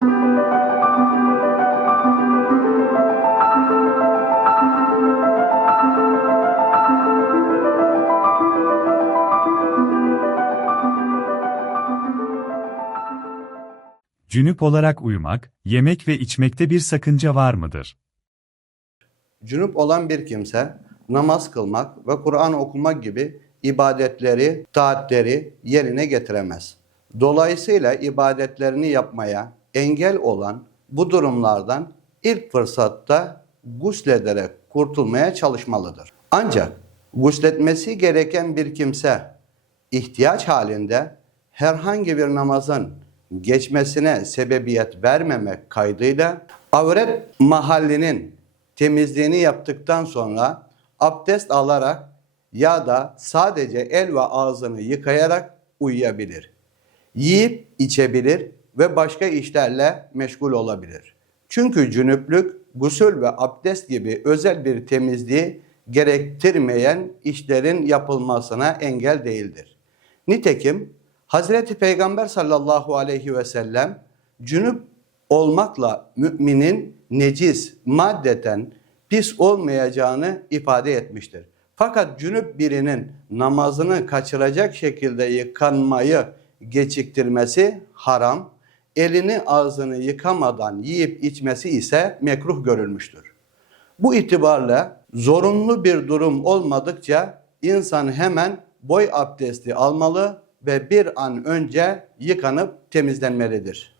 Cünüp olarak uyumak, yemek ve içmekte bir sakınca var mıdır? Cünüp olan bir kimse namaz kılmak ve Kur'an okumak gibi ibadetleri, taatleri yerine getiremez. Dolayısıyla ibadetlerini yapmaya engel olan bu durumlardan ilk fırsatta guslederek kurtulmaya çalışmalıdır. Ancak gusletmesi gereken bir kimse ihtiyaç halinde herhangi bir namazın geçmesine sebebiyet vermemek kaydıyla avret mahallinin temizliğini yaptıktan sonra abdest alarak ya da sadece el ve ağzını yıkayarak uyuyabilir. Yiyip içebilir ve başka işlerle meşgul olabilir. Çünkü cünüplük, gusül ve abdest gibi özel bir temizliği gerektirmeyen işlerin yapılmasına engel değildir. Nitekim Hazreti Peygamber sallallahu aleyhi ve sellem cünüp olmakla müminin necis, maddeten pis olmayacağını ifade etmiştir. Fakat cünüp birinin namazını kaçıracak şekilde yıkanmayı geciktirmesi haram, elini ağzını yıkamadan yiyip içmesi ise mekruh görülmüştür. Bu itibarla zorunlu bir durum olmadıkça insan hemen boy abdesti almalı ve bir an önce yıkanıp temizlenmelidir.